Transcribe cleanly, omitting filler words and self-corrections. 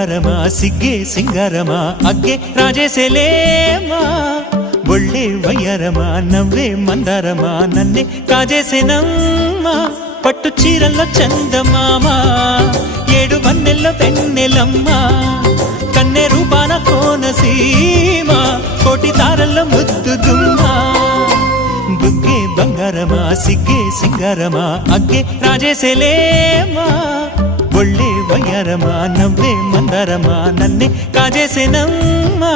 బంగారమా సిగ్గే సింగారమా అగ్గే రాజేసేలేమా ఒళ్ళే వయ్యారమా నవ్వే మందారమా నన్నే కాజేసేనమ్మా పట్టు చీరల్లో చందమామా ఏడు వన్నెల్లో వెన్నెలమ్మా కన్నె రూపాన కోనసీమ కోటి తారల్లో ముద్దుదుమ్మా బుగ్గే బంగారమా సిగ్గే సింగారమా అగ్గే రాజేసేలేమా ఒళ్ళే వయ్యారమా నవ్వే మందారమా నన్నే కాజేసేనమ్మా